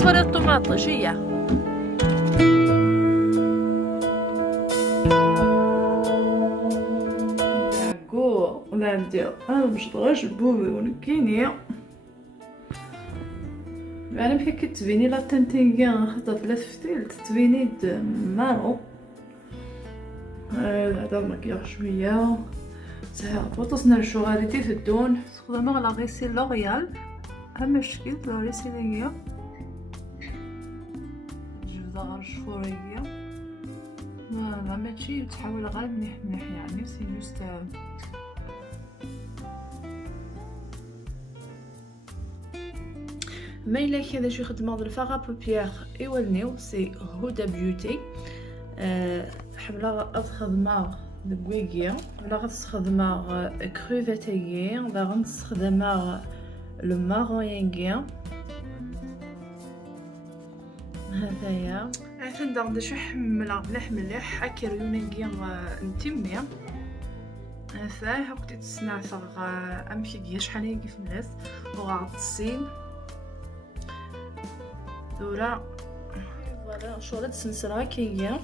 جيت ورا الطماطش هي داكور ولا ندير انا مشطغاش بوبي ونكيني انا بحال كتبيني لا تنتيكيا خاطر بلا تفتيل تتبيني مارو هذا المكياج شويه صحيح بوطس نرشو غادي تدون استخدموا لا غيسيل لوريال اهم شكل لا غيسيل هي جبده غنشفوريه لا ماشي تحاول غير مليح مليح يعني سي جوست ما الا كذا شي خدمه د الفاغا بوبيير ايوالنيو سي هدى بيوتي حبلا غتخدمها دكويكيا ولا غتستخدمها كروفيتيكيا ولا غنستخدمها لو ماروينكيا هذايا عرفت ندير شي حمله مليح مليح هكا ريونيكيا نتيميا هذا وقت تصنع فغ امشي شحال هي كيف الناس وغاتصين دورا فوالا شغل السلسله هكايا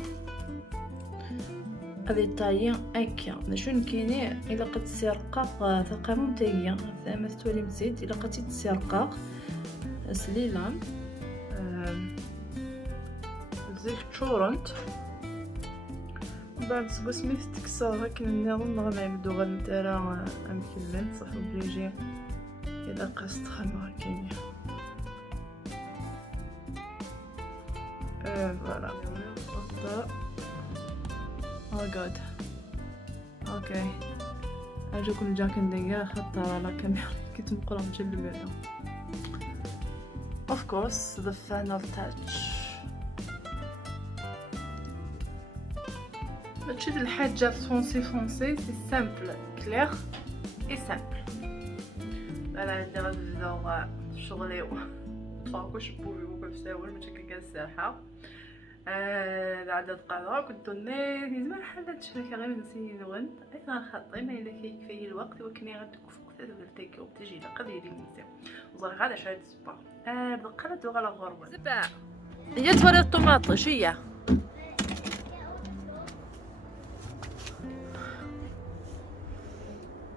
هذه طايين هكا شنو كاينه الا قد تسرقاق ثقامه تاهي زعما تولي مزيد الا قد تسرقاق سليلان زيك تشورنت بعد سميت تكسر هكا نظن غنعبدو غنديرها امكلن صح بليجي الا قاست خمره هكايا فوالا او جاد اوكي اجوكم جاك ندير خطر على كاميرا كنت مقرا نجلب هذا of course the final touch ماشي الحاجه فونسي سي سامبل كلير اي سامبل انا عندي غنبداو شغلي واش بوبي وكيف ساول ماشي كاع الساحه بعد دقيقه كنت زعما حالات شركه غير نسيني نون انا خاطري ما الا كيكفي الوقت وكني غندك فوق تاع تجي لقى ديالي مزيان وزر غادا شاد الصباح بقى ندوغ على غربه زبا هي توري الطماطش هي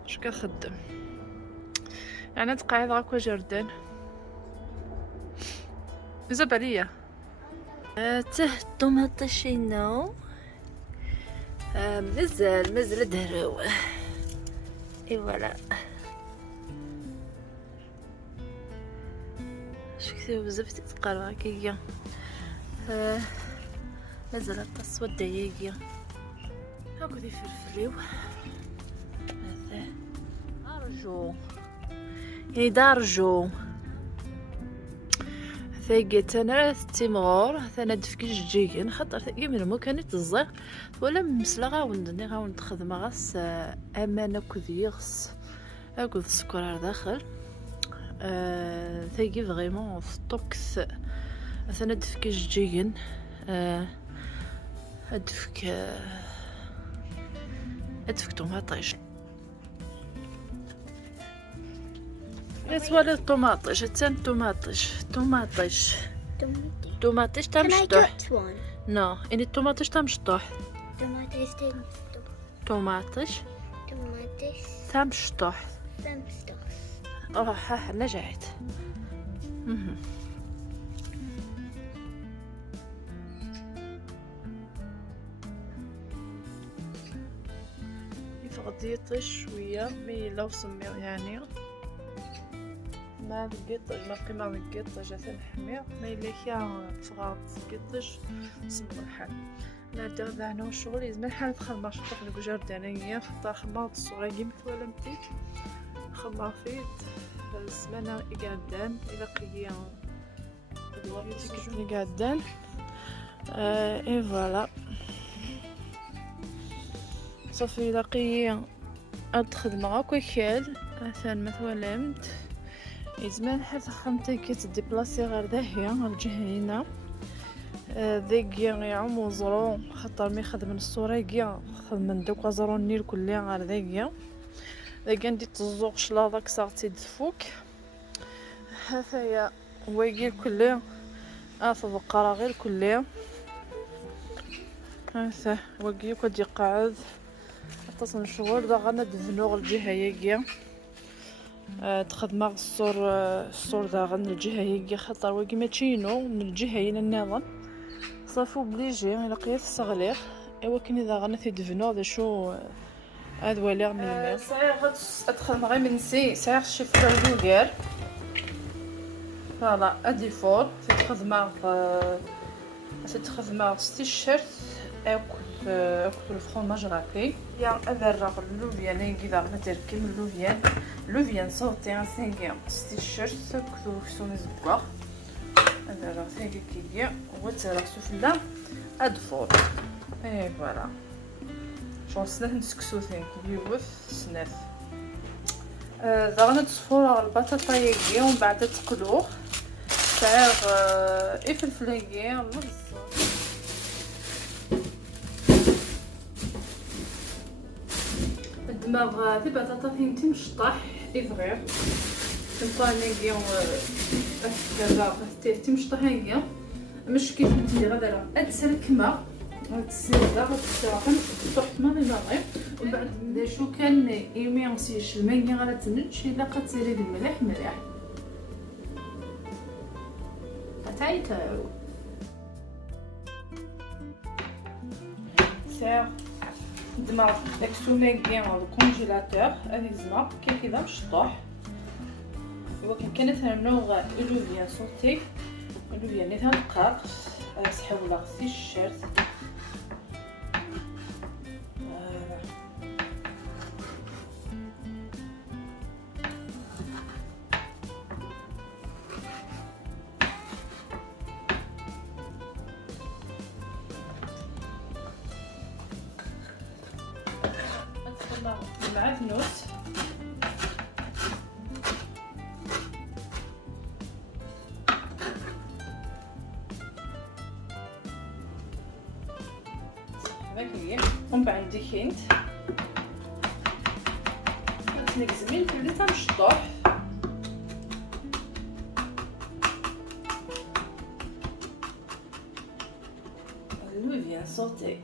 اش كنخدم يعني تقعد هكا جردان زبا ليا الطماطشينو مازال دهرو اي فوالا شكتو بزاف تتقرا هكايا مازال الطاسه دقيقه هاكا يفرفريو هذا دارجو يعني دارجو ثاقيت انا التمغور ثنا دفك الجيجن خاطر ثاقي من مو كانت الزيغ ولا مسلا غاوندني غاوند خدمه غاس امانه كوديغس اكو السكر داخل ثاقي فريمون ستوكس ثنا دفك الجيجن ادفك طماطيش يسوى الطماطش التان طماطش تاع مشطوح نو اني الطماطش تاع مشطوح طماطش تاع مشطوح ها نجحت يفقد شويه مي لو سمير يعني ما نقطش ما قيمه نقطش عشان نحمير ما الا كاع تغاط نقطش سمو الحال لا دير دهنا الشغل يزمن حال تخدم شطف نكجر دانيا خطا خماط الصغير مثل متيت خما فيت السمانه قعدان الى قيا الوقت كتبني قعدان اي فوالا صافي الى قيا الخدمه هاكا كال مثلا مثلا لمت يزمان حال خمتي كتديبلاسي غير داهيه الجهينه ذيكيا يعوم وزرو خاطر مي خدم السوريكيا خدم من دوك زرو النيل كلها غير ذيكيا عندي تزوق شلاضه كسرتي دفوك هذايا واقيل كلها تبقى غير كلية هسه وقي كدي قاعد اتصل شغل دا غندفنو الجهة ياكيا تخدم الصور دا غن الجهة ياكيا خاطر وقي ما تشينو من الجهة هنا النظام صافو بليجي الى قياس الصغليغ ايوا كاين اذا غنا تدفنو هذا شو هاد وليغ من الماء صاير غتخدم غير من سي صاير شوف الجوجر فوالا ادي فور تخدم ستيشيرت اكل الفرomاج راكي يا هذا اللوفيان كذا غنا تركب اللوفيان صوتي 5 ستيشيرت كثو كسوني زباغ هذا راه ثاني كيجي وترى سفلا ادفور اي فوالا شغل سنات نسكسو ثاني كيوف سنات غنا تصفور البطاطا ياكي ومن بعد تقلوه سعر الفلفل ياكي الرز الدماغ في بطاطا ثاني مشطح صغير الطانية دابا تمشطح هي مش كيف ندير غدا ادسر كما غتسير تحط ما نغير ومن بعد شو كان يمي نسيش الماء غتنج الا قتري الملح مليح تعيطوا سير دماغ داك السوماكي على الكونجيلاتور هذيك الزما كذا مشطوح ايوا كان نوع لوفيان صوتي لوفيان نيت دقاق سحوله في الشيرت مع فنوس ومن بعد ديكينت نكزمين في اللي تمشطوح لوفيان صوتي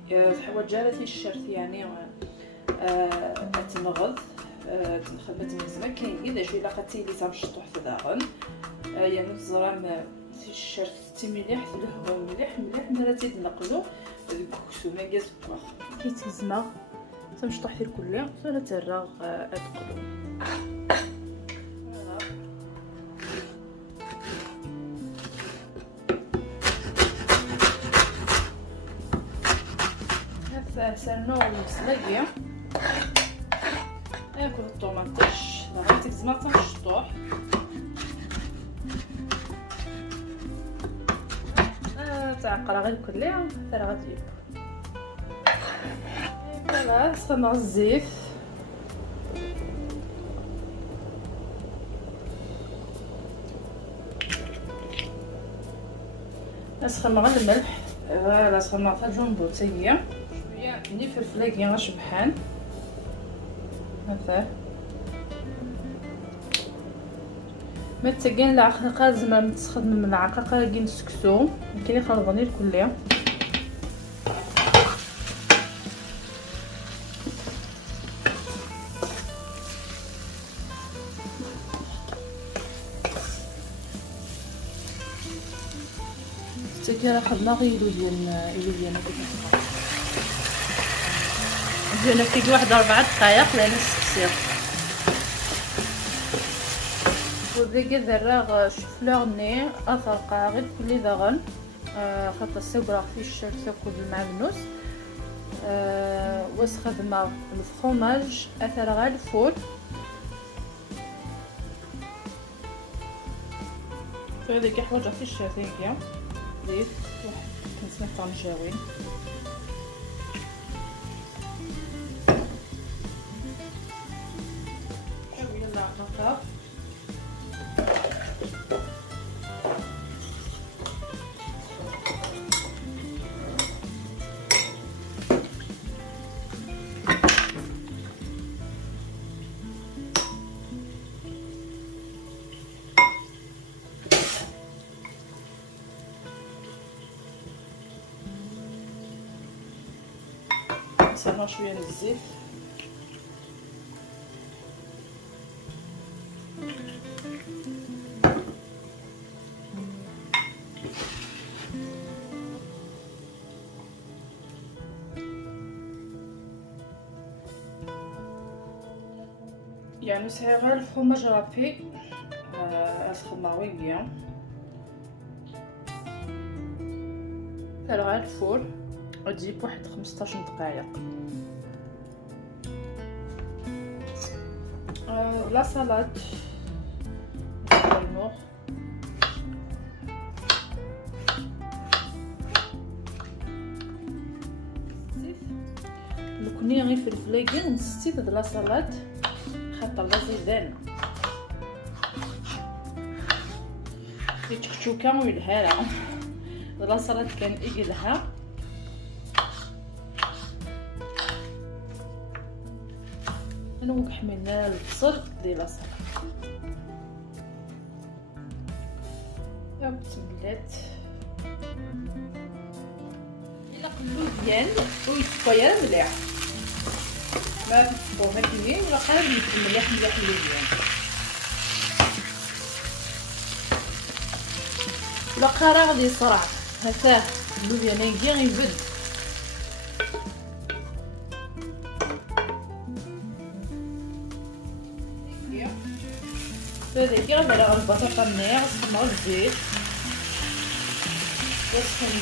حواجه الشرط يعني تنغض تنخبت من زمان كاين اذا شويه لاقاتي لي تمشطوح في داغن يعني الزرام في الشرط مليح في الهواء مليح مرات تنقلو الكوكسو ما كاز بخ كيتزما تمشطوح في الكليه ولا تراغ ادقلو هذا سرنو المسلقيه ناكل الطوماطيش بغيتك زعما تنشطوح تعقل غير كلها حتى راه غتجيب فوالا سخنا الزيت سخنا غير الملح فوالا سخنا حتى الجنبو حتى هي شويه ني فلفله كي غشبحان هذا ما تكين لا خلقه زعما تخدم من العقاقه كي نسكسو كاين خلطني الكليه حتى راه خدنا غير ديال ديالنا فيك واحد 4 دقائق لان نسكسير وديك الدراغ شفلوغ ني اثرقا غير كل داغن خاطر السكر في الشرط تاكل المعدنوس وسخدمه الفرomاج اثر غير الفول فهذيك حوايج في الشرط هكا زيت واحد كنسمح طنجاوين شويه العقاق نصرنا شويه من الزيت. يعني سي غير الفرماج رابي غتخماويه بيان. غير الفور وتجيب واحد 15 دقائق. لا سلطه المخ لكني غير في الفلاكين نستيد د لا سلطه خاطر لا زيدان يتكتوكا ويلها لا سلطه كان ايلها. انا حملنا البصل ديال لا سلطه يا بسملات الا قلو ديال ويتقير مليح ما تبقوا هكذا ولا قال مليح مليح مزيان ولا قرا غادي يصرع هكاه اللوبيا ناقي غيبد. هذيك غنبدا البطاطا النير نسخنو الزيت ونسخن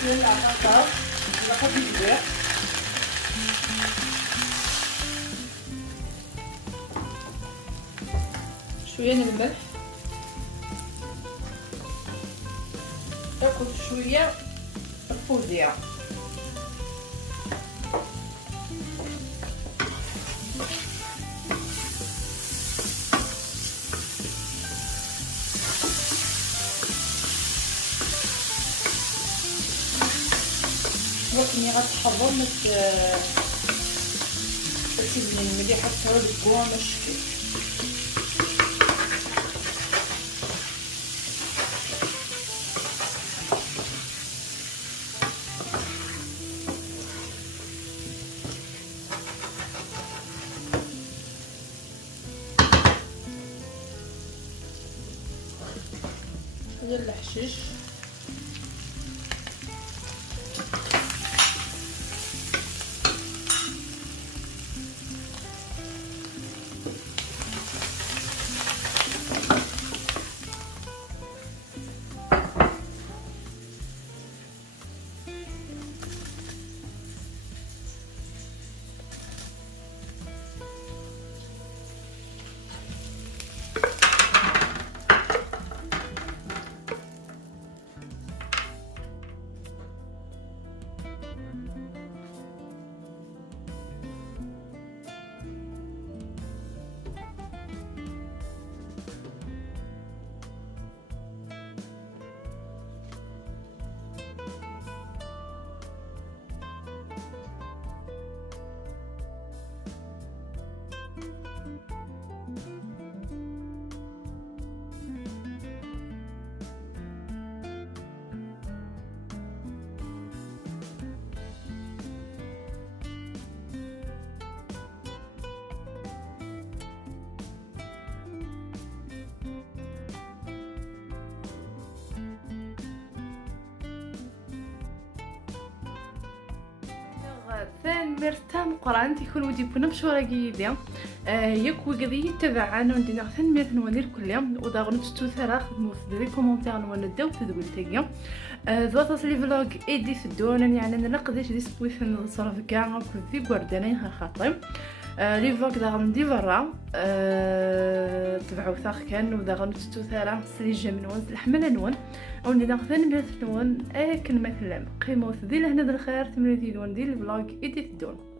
شويه العطاطا ولا خد الزيت شويه من الملح تاخد شويه الفوزيه وكني غتحضر تسيبني مليحه تطول الكوع ماشي هذا الحشيش ثان مرتام قران تيكون ودي بنا مشورة جيدة ياك وقضي تبعنا وندينا ثان ميرت نوانير كل يوم وداغنو تستوثر خدمو في دي كومونتير نوانا داو تدول تاقيا ذوات لي فلوغ ايدي في الدون يعني انا قديش دي سبويثن صرف كاع كل ذي غوردانين خاطم لي فلوغ داغن دي برا تبعو ثاخ كان وداغنو تستوثر سليجه من الحمله نون او ندير ثاني ميرت نون كن مثلا قيمو ذي لهنا الخير تمريتي دون دي الفلوغ ايدي في الدون.